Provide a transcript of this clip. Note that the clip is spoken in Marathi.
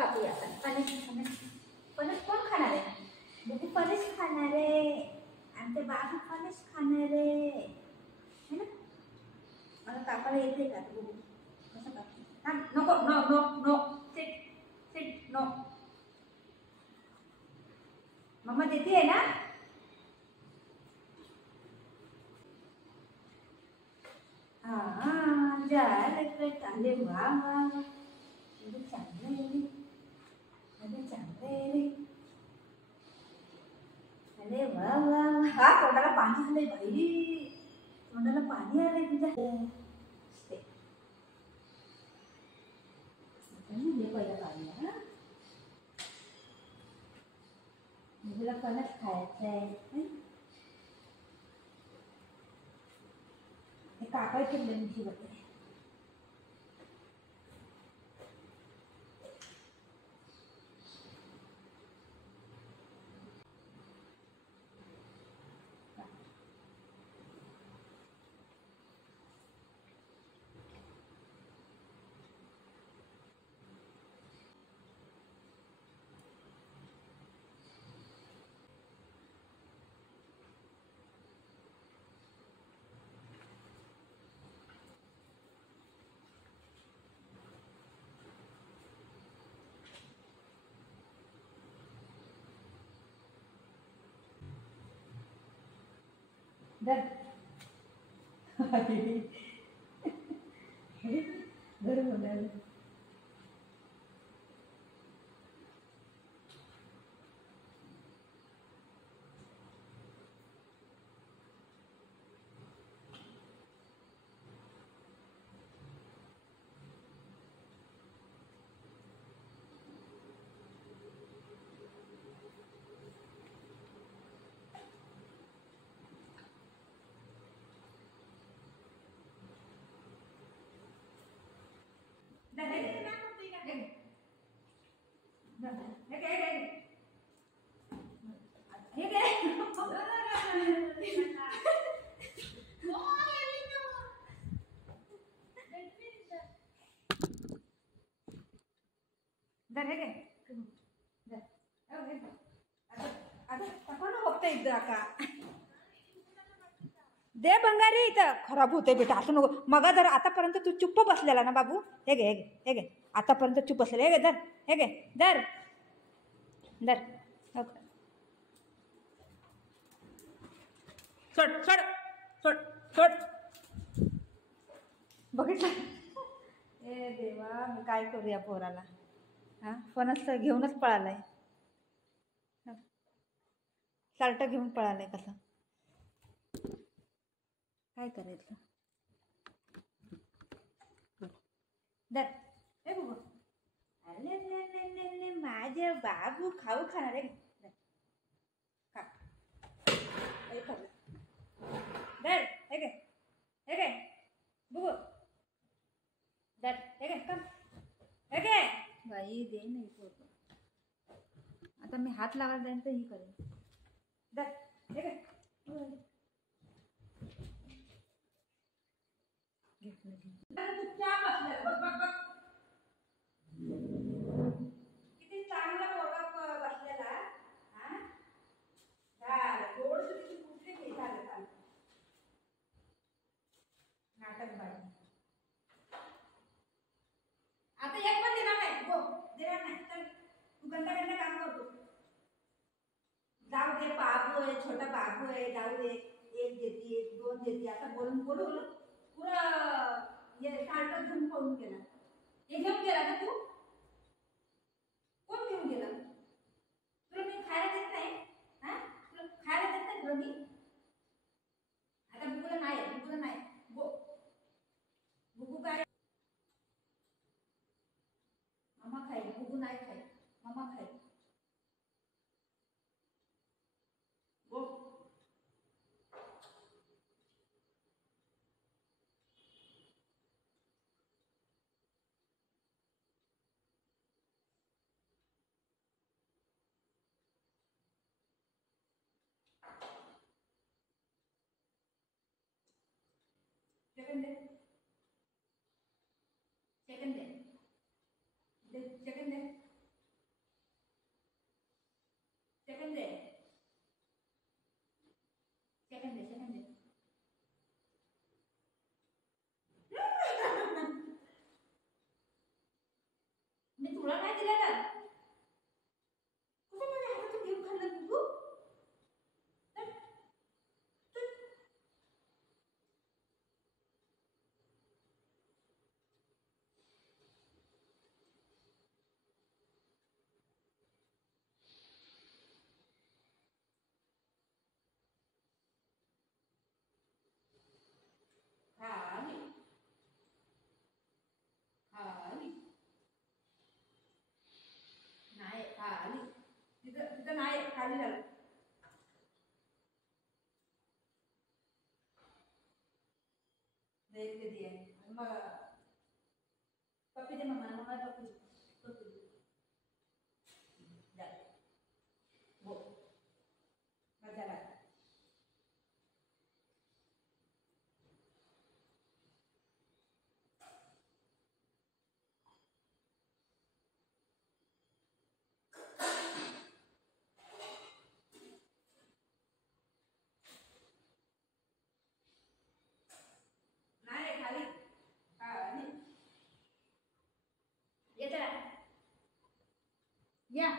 कापूया आपण. फणस फणस फणस कोण खाणार आहे? बघू फणस खाणार आहे. आमचे बाबू फणस खाणार आहे है ना. मला कापायला येते का? बघू कसं कापते. नको no no no sit sit no. मम्मा देते आहे ना. हाँ झालं. अरे वा वा वा. अरे चांगलं आहे. अरे चांगलं आहे. अरे वा वा वा. हा तोंडाला पाणी आलंय बाई. तोंडाला पाणी आलंय तुझ्या. पहिलं पाणी हा. मुलीला फणस खायचं आहे. कापायचे मी बघते. धर धर म्हणाल. दे बंगारी. इथं खराब होते बेटा असं नको. मग जर आतापर्यंत तू चुप्प बसलेला ना बाबू. हे घे हे घे हे घे. आतापर्यंत चुप्प बसलेला. हे घे धर. हे घे धर धर. सोड सोड सोड सोड. बघितलं. ए देवा मी काय करूया पोराला. हा फणस घेऊनच पळालाय. साल्ट घेऊन पळालाय. कसं काय करायचं. दर ए बाबा. अरे माझे बाबू खाऊ खाणार आहे. खा दर हे घे हे घे बघू. दर हे घे कम हे घे. बाई दे नाही. आता मी हात लावायला जाईन तर ही करेन. दर हे घे. किती चांगला पोरगा बसलेला. हा झालं थोडस तिची कुठली घे. झालं चालू नाटक बाई. आता एक पण देणार नाही. हो देणार नाही. तर तू घंटा घंटा काम करतो. जाऊ दे बाबू आहे. छोटा बाबू आहे. जाऊ दे. एक देते दोन देते आता बोलून बोलून पुरं हे साल्ट घेऊन पळून गेला. हे घेऊन गेला का तू? कोण घेऊन गेला? तुला मी खायला देत नाही. हा तुला खायला देत नाही तुला मी. आता बुगुला नाही. बुगुला नाही. बुगू काय मम्मा खाईल. बुगू नाही खाईल. मम्मा खाईल. सेकंड दे. सेकंड दे. सेकंड दे. एक देते आणि मग पप्पी दे मम्मा पप्पी पप्पी दे हो मजा लागते नाही खाली हा येते या